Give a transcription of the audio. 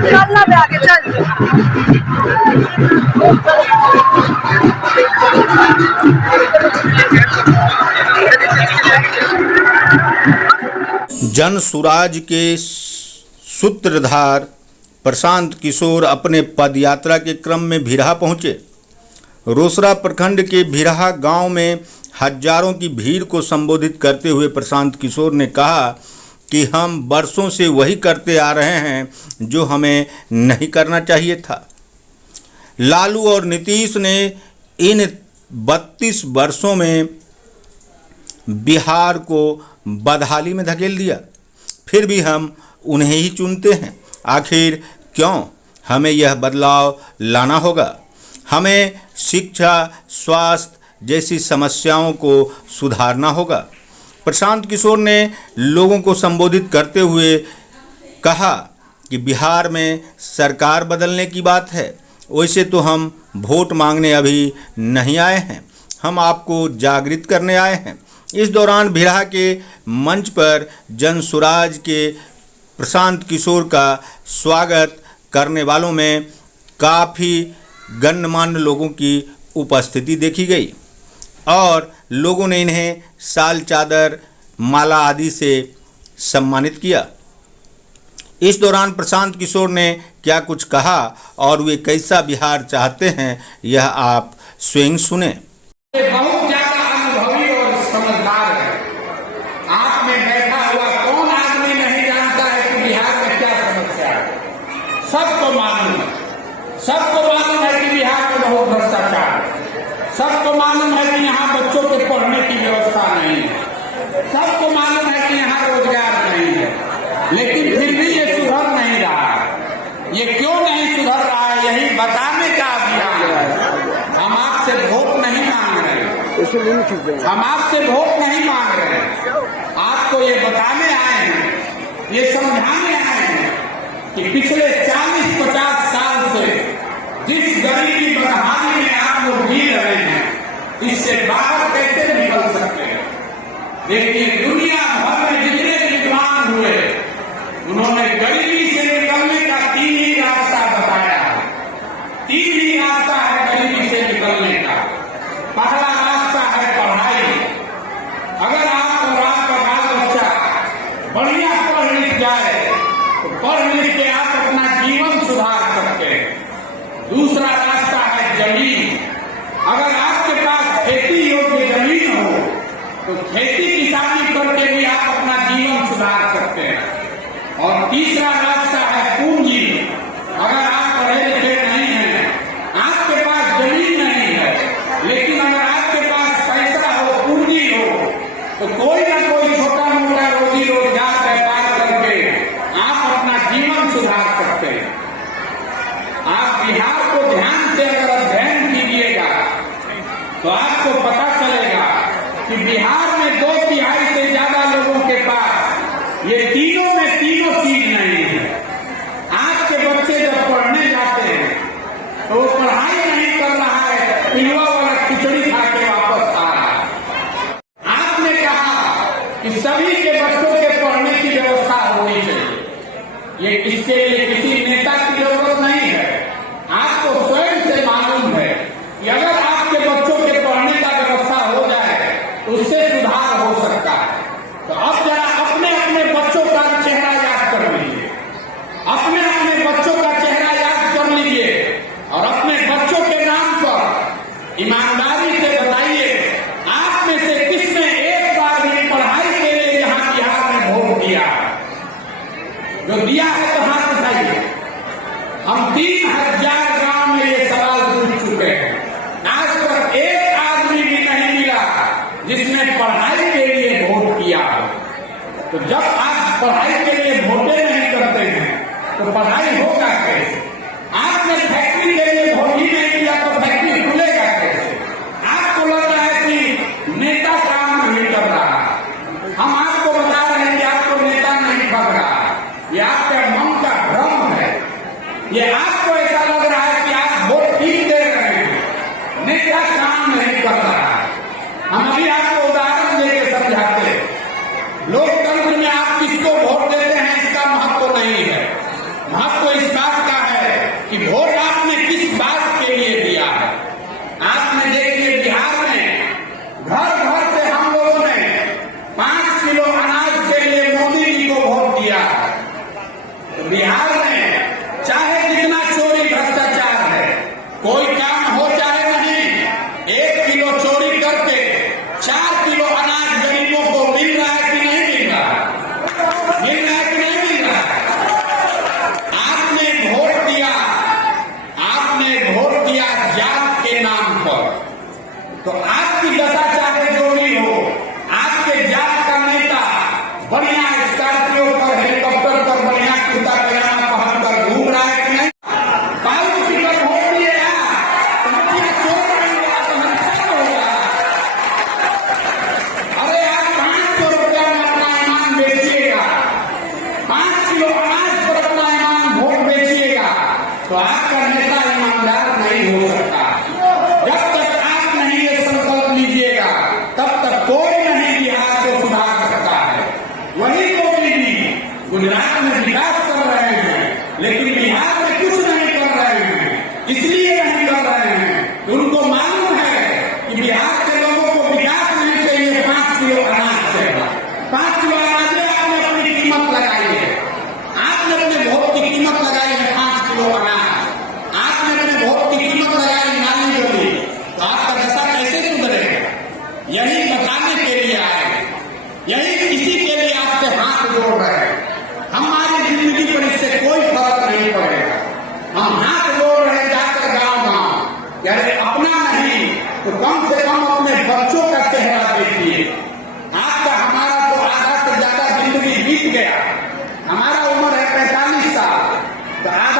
चलना भी आगे चल। जन सुराज के सूत्रधार प्रशांत किशोर अपने पदयात्रा के क्रम में भिरहा पहुंचे। रोसड़ा प्रखंड के भिरहा गांव में हजारों की भीड़ को संबोधित करते हुए प्रशांत किशोर ने कहा कि हम वर्षों से वही करते आ रहे हैं जो हमें नहीं करना चाहिए था। लालू और नीतीश ने इन 32 वर्षों में बिहार को बदहाली में धकेल दिया, फिर भी हम उन्हें ही चुनते हैं। आखिर क्यों? हमें यह बदलाव लाना होगा। हमें शिक्षा, स्वास्थ्य जैसी समस्याओं को सुधारना होगा। प्रशांत किशोर ने लोगों को संबोधित करते हुए कहा कि बिहार में सरकार बदलने की बात है, वैसे तो हम वोट मांगने अभी नहीं आए हैं, हम आपको जागृत करने आए हैं। इस दौरान भिरहा के मंच पर जन सुराज के प्रशांत किशोर का स्वागत करने वालों में काफ़ी गणमान्य लोगों की उपस्थिति देखी गई और लोगों ने इन्हें शाल, चादर, माला आदि से सम्मानित किया। इस दौरान प्रशांत किशोर ने क्या कुछ कहा और वे कैसा बिहार चाहते हैं, यह आप स्वयं सुने। बहुत ज्यादा अनुभवी और समझदार है। आप में बैठा हुआ कौन आदमी नहीं जानता है कि बिहार में क्या समस्या है? सबको मालूम है। सबको मालूम है कि बिहार में बहुत भ्रष्टाचार है। सबको मालूम है कि यहाँ बच्चों के पढ़ने की व्यवस्था नहीं है। सबको मालूम है कि यहाँ रोजगार नहीं है, लेकिन फिर भी ये सुधर नहीं रहा है। ये क्यों नहीं सुधर रहा है, यही बताने का अभियान है। हम आपसे वोट नहीं मांग रहे, हम आपसे वोट नहीं मांग रहे, आपको ये बताने आए हैं, ये समझाने आए हैं कि पिछले 40-50 साल से जिस गरीबी बदहाली में आप लोग जी रहे हैं, इससे बाहर कैसे निकल सकते हैं। देखिए, दुनिया भर में जितने विद्वान हुए, उन्होंने गरीबी से निकलने का 3 ही रास्ता बताया है। 3 ही रास्ता है गरीबी से निकलने का। पहला रास्ता है पढ़ाई। अगर आप और आपका बाल बच्चा बढ़िया पढ़ लिख जाए तो पढ़ लिख के आप अपना जीवन सुधार सकते हैं। दूसरा रास्ता है जमीन। अगर आपके पास खेती योग्य जमीन हो तो खेती किसानी करके भी आप अपना जीवन सुधार सकते हैं। और तीसरा रास्ता है पूंजी। अगर आप पढ़े लिखे नहीं हैं, आपके पास जमीन नहीं है, लेकिन अगर आपके पास पैसा हो, पूंजी हो, तो कोई ना कोई छोटा मोटा रोजी रोजगार व्यापार करके आप अपना जीवन सुधार सकते हैं। आप बिहार को ध्यान से अगर अध्ययन कीजिएगा तो आपको पता चलेगा कि बिहार में 2/3 से ज्यादा लोगों के पास ये तीनों में तीनों चीज नहीं है। आज के बच्चे जब पढ़ने जाते हैं तो वो पढ़ाई नहीं कर रहा है, पिलवा वाला खिचड़ी खा के वापस आ रहा है। आपने कहा कि सभी के बच्चों के पढ़ने की व्यवस्था होनी चाहिए। ये इसके लिए किसी नेता की जरूरत नहीं है। आपको स्वयं से मालूम है कि अगर आपके बच्चों के पढ़ने का व्यवस्था हो जाए उससे सुधार हो सकता है। तो अब जरा अपने अपने बच्चों का चेहरा याद कर लीजिए, अपने अपने बच्चों का चेहरा याद कर लीजिए और अपने बच्चों के नाम पर ईमानदारी से बताइए, आप में से किसने एक बार भी पढ़ाई के लिए यहाँ बिहार में वोट दिया? जो दिया है तो हाथ उठाइए। हम 3000 गांव में ये सवाल पूछ चुके हैं, आज तक एक आदमी भी नहीं मिला जिसने पढ़ाई के लिए वोट किया। तो जब आप पढ़ाई के लिए वोटे नहीं करते हैं तो पढ़ाई होगा कैसे? आपने फैक्ट्री के लिए वोट ही नहीं किया तो फैक्ट्री खुलेगा कैसे? आपको लग रहा है कि नेता काम नहीं कर रहा। हम आपको बता रहे हैं कि आपको नेता नहीं ठग रहा, ये आपके मन का भ्रम है। ये आपको इसलिए नहीं कर रहे हैं कि उनको मालूम है कि बिहार के लोगों को विकास नहीं चाहिए, 5 किलो अनाज चाहिए। 5 किलो अनाज में आपने अपनी कीमत लगाई है, आपने अपने वोट की कीमत लगाई है 5 किलो अनाज, आपने अपने वोट की कीमत लगाई नाली जोड़ी, तो आपका दशा कैसे सुधरेगा? यही बताने के लिए आए, यही इसी के लिए आपसे हाथ जोड़ रहे हैं। हमारी जिंदगी पर इससे कोई फर्क नहीं पड़ेगा। हम हाथ जोड़ रहे हैं जाकर गांव-गांव, यानी अपना नहीं तो कम से कम अपने बच्चों का चेहरा देखिए। आपका हमारा तो आधा से ज्यादा जिंदगी बीत गया, हमारा उम्र है 45 साल, तो आधा